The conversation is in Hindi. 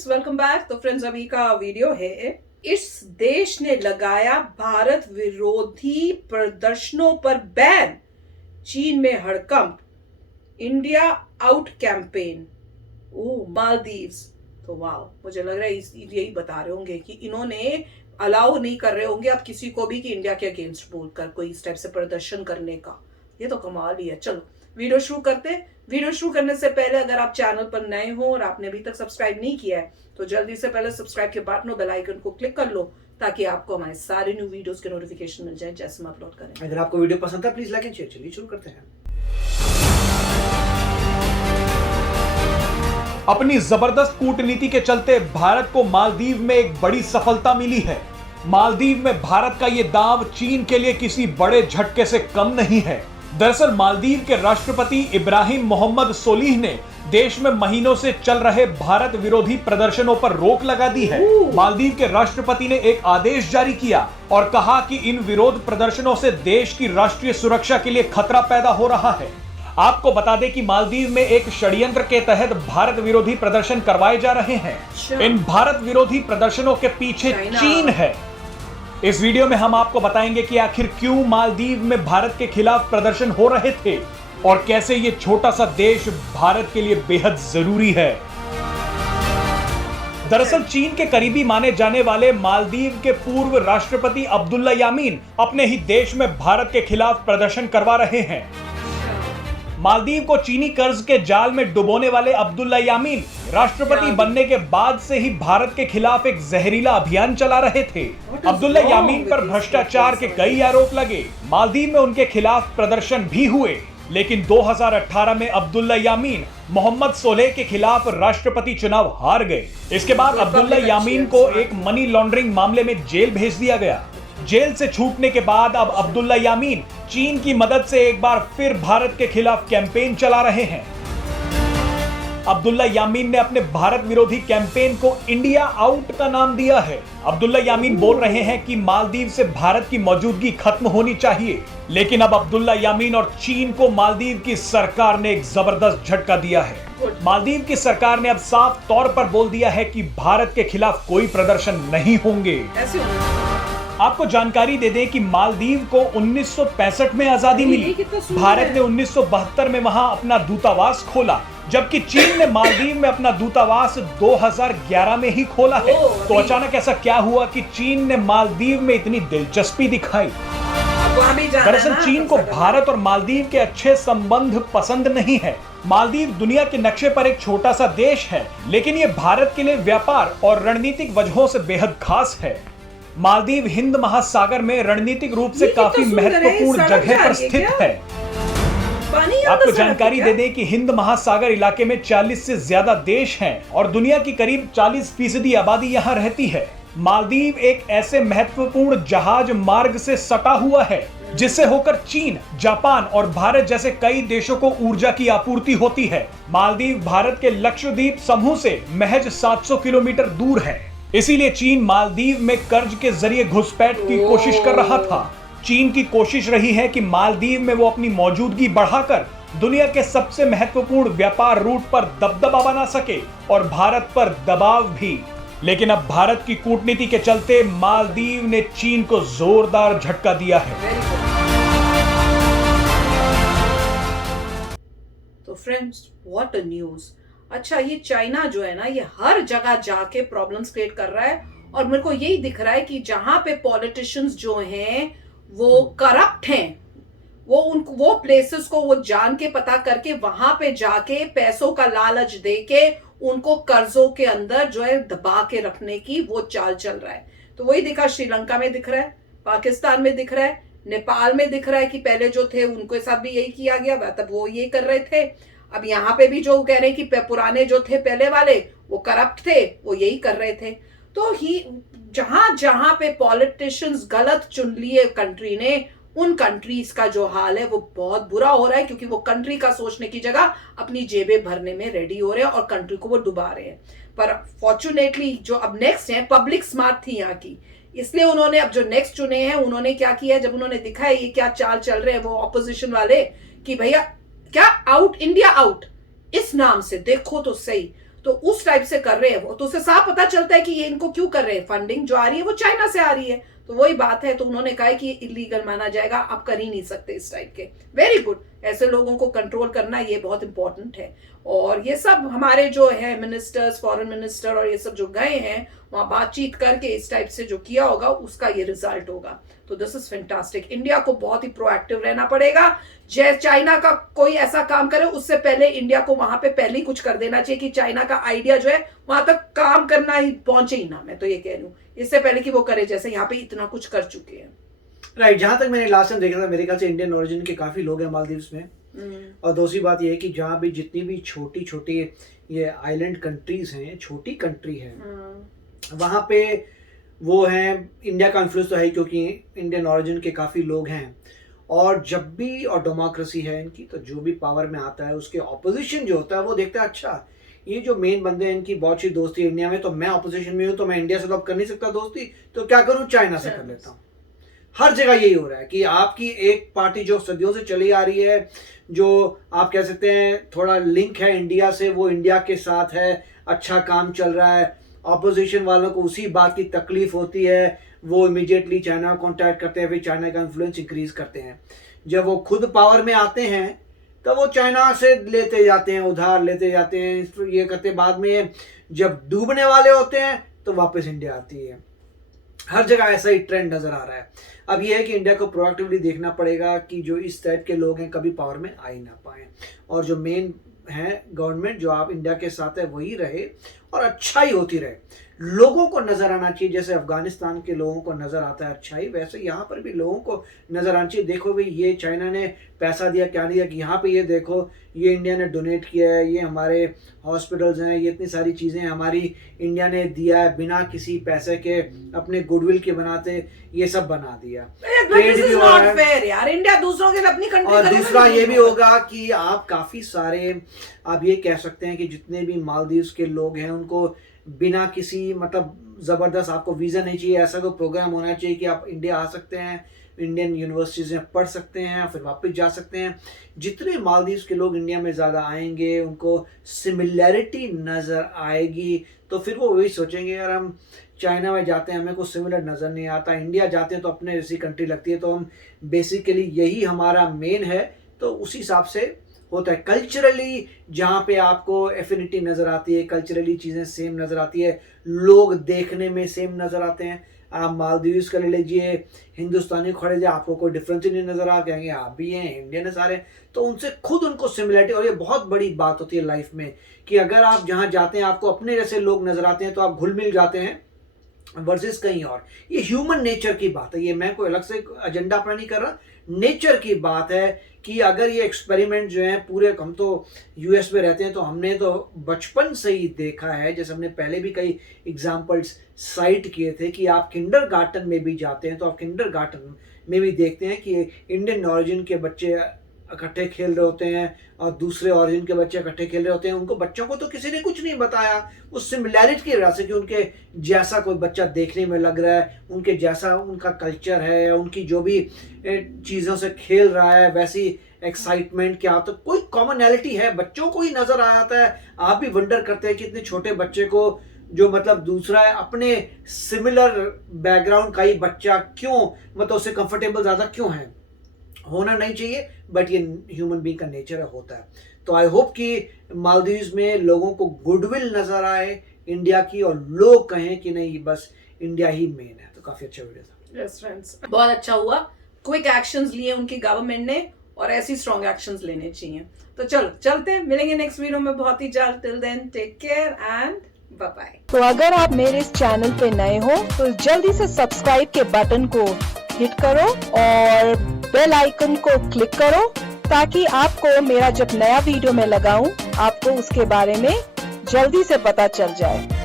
Friends, welcome back. तो फ्रेंड्स, अभी का वीडियो है, इस देश ने लगाया भारत विरोधी प्रदर्शनों पर बैन, चीन में हड़कंप, इंडिया आउट कैंपेन, ओ मालदीव्स। तो वाह, मुझे लग रहा है यही बता रहे होंगे कि इन्होंने अलाउ नहीं कर रहे होंगे अब किसी को भी कि इंडिया के अगेंस्ट बोलकर कोई इस टाइप से प्रदर्शन करने का। ये तो कमाल ही है। चलो वीडियो शुरू करते। वीडियो शुरू करने से पहले अगर आप चैनल पर नए हो और आपने अभी तक सब्सक्राइब नहीं किया है तो जल्दी से पहले सब्सक्राइब के बटन और बेल आइकन को क्लिक कर लो ताकि आपको हमारे सारे न्यू वीडियोस के नोटिफिकेशन मिल जाए जैसे हम अपलोड करें। अगर आपको वीडियो पसंद है प्लीज लाइक एंड शेयर। चलिए शुरू करते हैं। अपनी जबरदस्त कूटनीति के चलते भारत को मालदीव में एक बड़ी सफलता मिली है। मालदीव में भारत का यह दांव चीन के लिए किसी बड़े झटके से कम नहीं है। दरअसल मालदीव के राष्ट्रपति इब्राहिम मोहम्मद सोलिह ने देश में महीनों से चल रहे भारत विरोधी प्रदर्शनों पर रोक लगा दी है। मालदीव के राष्ट्रपति ने एक आदेश जारी किया और कहा कि इन विरोध प्रदर्शनों से देश की राष्ट्रीय सुरक्षा के लिए खतरा पैदा हो रहा है। आपको बता दें कि मालदीव में एक षड्यंत्र के तहत भारत विरोधी प्रदर्शन करवाए जा रहे हैं। इन भारत विरोधी प्रदर्शनों के पीछे चीन है। इस वीडियो में हम आपको बताएंगे कि आखिर क्यों मालदीव में भारत के खिलाफ प्रदर्शन हो रहे थे और कैसे ये छोटा सा देश भारत के लिए बेहद जरूरी है। दरअसल चीन के करीबी माने जाने वाले मालदीव के पूर्व राष्ट्रपति अब्दुल्ला यामीन अपने ही देश में भारत के खिलाफ प्रदर्शन करवा रहे हैं। मालदीव को चीनी कर्ज के जाल में डुबोने वाले अब्दुल्ला यामीन राष्ट्रपति बनने के बाद से ही भारत के खिलाफ एक जहरीला अभियान चला रहे थे। अब्दुल्ला यामीन पर भ्रष्टाचार के कई आरोप लगे। मालदीव में उनके खिलाफ प्रदर्शन भी हुए, लेकिन 2018 में अब्दुल्ला यामीन मोहम्मद सोलेह के खिलाफ राष्ट्रपति चुनाव हार गए। इसके बाद अब्दुल्ला यामीन को एक मनी लॉन्ड्रिंग मामले में जेल भेज दिया गया। जेल से छूटने के बाद अब अब्दुल्ला यामीन चीन की मदद से एक बार फिर भारत के खिलाफ कैंपेन चला रहे हैं। अब्दुल्ला यामीन ने अपने भारत विरोधी कैंपेन को इंडिया आउट का नाम दिया है। अब्दुल्ला यामीन बोल रहे हैं कि मालदीव से भारत की मौजूदगी खत्म होनी चाहिए, लेकिन अब अब्दुल्ला यामीन और चीन को मालदीव की सरकार ने एक जबरदस्त झटका दिया है। मालदीव की सरकार ने अब साफ तौर पर बोल दिया है कि भारत के खिलाफ कोई प्रदर्शन नहीं होंगे। आपको जानकारी दे दें कि मालदीव को 1965 में आजादी मिली। भारत ने 1972 में वहां अपना दूतावास खोला, जबकि चीन ने मालदीव में अपना दूतावास 2011 में ही खोला है। तो अचानक ऐसा क्या हुआ कि चीन ने मालदीव में इतनी दिलचस्पी दिखाई? दरअसल चीन को भारत और मालदीव के अच्छे संबंध पसंद नहीं है। मालदीव दुनिया के नक्शे पर एक छोटा सा देश है, लेकिन ये भारत के लिए व्यापार और रणनीतिक वजहों से बेहद खास है। मालदीव हिंद महासागर में रणनीतिक रूप से काफी महत्वपूर्ण जगह पर स्थित है। आपको जानकारी दे दें कि हिंद महासागर इलाके में 40 से ज्यादा देश हैं और दुनिया की करीब 40% आबादी यहाँ रहती है। मालदीव एक ऐसे महत्वपूर्ण जहाज मार्ग से सटा हुआ है जिससे होकर चीन, जापान और भारत जैसे कई देशों को ऊर्जा की आपूर्ति होती है। मालदीव भारत के लक्षद्वीप समूह से महज 700 किलोमीटर दूर है। इसीलिए चीन मालदीव में कर्ज के जरिए घुसपैठ की कोशिश कर रहा था। चीन की कोशिश रही है कि मालदीव में वो अपनी मौजूदगी बढ़ाकर दुनिया के सबसे महत्वपूर्ण व्यापार रूट पर दबदबा बना सके और भारत पर दबाव भी। लेकिन अब भारत की कूटनीति के चलते मालदीव ने चीन को जोरदार झटका दिया है। तो फ्रेंड्स, व्हाट अ न्यूज। अच्छा, ये चाइना जो है ना, ये हर जगह जाके प्रॉब्लम्स क्रिएट कर रहा है और मेरे को यही दिख रहा है कि जहां पे पॉलिटिशियंस जो हैं वो करप्ट हैं, वो प्लेसेस को वो जान के पता करके वहां पे जाके पैसों का लालच देके उनको कर्जों के अंदर जो है दबा के रखने की वो चाल चल रहा है। तो वही दिखा, श्रीलंका में दिख रहा है, पाकिस्तान में दिख रहा है, नेपाल में दिख रहा है कि पहले जो थे उनके साथ भी यही किया गया, तब वो ये कर रहे थे। अब यहाँ पे भी जो कह रहे हैं कि पुराने जो थे पहले वाले वो करप्ट थे, वो यही कर रहे थे। तो ही जहां जहां पे पॉलिटिशियंस गलत चुन लिए कंट्री ने, उन कंट्रीज का जो हाल है वो बहुत बुरा हो रहा है, क्योंकि वो कंट्री का सोचने की जगह अपनी जेबें भरने में रेडी हो रहे हैं और कंट्री को वो डुबा रहे हैं। पर फॉर्चुनेटली जो अब नेक्स्ट है, पब्लिक स्मार्ट थी यहाँ की, इसलिए उन्होंने अब जो नेक्स्ट चुने हैं उन्होंने क्या किया, जब उन्होंने दिखा है ये क्या चाल चल रहे हैं वो ऑपोजिशन वाले कि भैया क्या आउट, इंडिया आउट इस नाम से देखो तो सही, तो उस टाइप से कर रहे हैं वो, तो उससे साफ पता चलता है कि ये इनको क्यों कर रहे हैं। फंडिंग जो आ रही है वो चाइना से आ रही है, तो वही बात है। तो उन्होंने कहा है कि इलीगल माना जाएगा, आप कर ही नहीं सकते इस टाइप के। वेरी गुड, ऐसे लोगों को कंट्रोल करना ये बहुत इंपॉर्टेंट है। और ये सब हमारे जो है मिनिस्टर्स, फॉरेन मिनिस्टर और ये सब जो गए हैं वहां बातचीत करके इस टाइप से जो किया होगा उसका ये रिजल्ट होगा। तो दिस इज फैंटास्टिक। इंडिया को बहुत ही प्रोएक्टिव रहना पड़ेगा। जैसे चाइना का कोई ऐसा काम करे उससे पहले इंडिया को वहां पे पहले ही कुछ कर देना चाहिए कि चाइना का आइडिया जो है वहां तक काम करना ही पहुंचे ही ना। मैं तो ये कह रही हूँ इससे पहले कि वो करे, जैसे यहाँ पे इतना कुछ कर चुके हैं। राइट, जहां तक मैंने लास्ट टाइम देखा था मेरे ख्याल से इंडियन ओरिजिन के काफी लोग हैं मालदीव्स में। और दूसरी बात यह है कि जहाँ भी जितनी भी छोटी छोटी ये आइलैंड कंट्रीज हैं, छोटी कंट्री है, वहाँ पे वो हैं, इंडिया का इन्फ्लुएंस तो है क्योंकि इंडियन ओरिजिन के काफ़ी लोग हैं। और जब भी, और डेमोक्रेसी है इनकी, तो जो भी पावर में आता है उसके ऑपोजिशन जो होता है वो देखता है अच्छा ये जो मेन बंदे हैं इनकी बहुत सी दोस्ती इंडिया में, तो मैं ऑपोजिशन में हूँ तो मैं इंडिया से तो अब कर नहीं सकता दोस्ती, तो क्या करूँ, चाइना से कर लेता हूँ। हर जगह यही हो रहा है कि आपकी एक पार्टी जो सदियों से चली आ रही है, जो आप कह सकते हैं थोड़ा लिंक है इंडिया से, वो इंडिया के साथ है, अच्छा काम चल रहा है। ऑपोजिशन वालों को उसी बात की तकलीफ होती है, वो इमीडिएटली चाइना को कॉन्टैक्ट करते हैं, फिर चाइना का इन्फ्लुएंस इंक्रीज करते हैं। जब वो खुद पावर में आते हैं तो वो चाइना से लेते जाते हैं, उधार लेते जाते हैं, ये करते, बाद में जब डूबने वाले होते हैं तो वापस इंडिया आती है। हर जगह ऐसा ही ट्रेंड नजर आ रहा है। अब यह है कि इंडिया को प्रोएक्टिवली देखना पड़ेगा कि जो इस टाइप के लोग हैं कभी पावर में आ ही ना पाए, और जो मेन है गवर्नमेंट जो आप इंडिया के साथ है वही रहे और अच्छाई होती रहे। लोगों को नजर आना चाहिए, जैसे अफगानिस्तान के लोगों को नजर आता है अच्छाई, वैसे यहाँ पर भी लोगों को नजर आना चाहिए। देखो भाई ये चाइना ने पैसा दिया, क्या दिया, कि यहाँ पे ये देखो ये इंडिया ने डोनेट किया है, ये हमारे हॉस्पिटल्स हैं, ये इतनी सारी चीज़ें हमारी इंडिया ने दिया है, बिना किसी पैसे के अपने गुडविल के बनाते ये सब बना दिया। यार इंडिया दूसरों के लिए अपनी कंट्री, और दूसरा ये भी होगा कि आप काफ़ी सारे, आप ये कह सकते हैं कि जितने भी मालदीव्स के लोग हैं उनको बिना किसी मतलब ज़बरदस्त आपको वीज़ा नहीं चाहिए, ऐसा कोई प्रोग्राम होना चाहिए कि आप इंडिया आ सकते हैं, इंडियन यूनिवर्सिटीज़ में पढ़ सकते हैं, फिर वापस जा सकते हैं। जितने मालदीव्स के लोग इंडिया में ज़्यादा आएंगे उनको सिमिलैरिटी नज़र आएगी, तो फिर वो वही सोचेंगे यार हम चाइना में जाते हैं हमें कुछ सिमिलर नज़र नहीं आता, इंडिया जाते हैं तो अपने जैसी कंट्री लगती है, तो हम बेसिकली यही हमारा मेन है। तो उसी हिसाब से होता है। कल्चरली जहाँ पे आपको एफिनिटी नज़र आती है, कल्चरली चीज़ें सेम नज़र आती है, लोग देखने में सेम नज़र आते हैं। आप मालदीव्स का ले लीजिए, हिंदुस्तानी खड़े जाए आपको कोई डिफरेंस ही नहीं नज़र आ, कहेंगे आप भी हैं, इंडियन है सारे, तो उनसे खुद उनको सिमिलरिटी। और ये बहुत बड़ी बात होती है लाइफ में कि अगर आप जहाँ जाते हैं आपको अपने जैसे लोग नज़र आते हैं तो आप घुल मिल जाते हैं वर्सेस कहीं और। ये ह्यूमन नेचर की बात है, ये मैं कोई अलग से एजेंडा अपना नहीं कर रहा, नेचर की बात है कि अगर ये एक्सपेरिमेंट जो है पूरे, हम तो यूएस में रहते हैं तो हमने तो बचपन से ही देखा है, जैसे हमने पहले भी कई एग्जांपल्स साइट किए थे कि आप किंडरगार्टन में भी जाते हैं तो आप किंडरगार्टन में भी देखते हैं कि इंडियन ऑरिजिन के बच्चे इकट्ठे खेल रहे होते हैं और दूसरे ऑरिजिन के बच्चे इकट्ठे खेल रहे होते हैं। उनको बच्चों को तो किसी ने कुछ नहीं बताया उस सिमिलैरिटी की वजह से कि उनके जैसा कोई बच्चा देखने में लग रहा है, उनके जैसा उनका कल्चर है, उनकी जो भी चीज़ों से खेल रहा है वैसी एक्साइटमेंट क्या, तो कोई कॉमनैलिटी है, बच्चों को ही नज़र आ जाता है। आप भी वंडर करते हैं कि इतने छोटे बच्चे को जो मतलब दूसरा है अपने सिमिलर बैकग्राउंड का ही बच्चा क्यों मतलब उससे कंफर्टेबल ज़्यादा क्यों है, होना नहीं चाहिए, बट ये ह्यूमन बीइंग का नेचर होता है। तो आई होप कि मालदीव्स में लोगों को गुडविल नज़र आए इंडिया की और लोग कहें कि नहीं बस इंडिया ही मेन है। तो काफ़ी अच्छा वीडियो था। यस फ्रेंड्स, बहुत अच्छा हुआ, क्विक एक्शंस लिए उनकी गवर्नमेंट ने और ऐसी स्ट्रॉन्ग एक्शंस लेने चाहिए। तो चलो चलते हैं, मिलेंगे नेक्स्ट वीडियो में बहुत ही जल्द। Till then take care and bye bye. तो अगर आप मेरे इस चैनल पे नए हो तो जल्दी से सब्सक्राइब के बटन को हिट करो और बेल आइकन को क्लिक करो ताकि आपको मेरा जब नया वीडियो मैं लगाऊं आपको उसके बारे में जल्दी से पता चल जाए।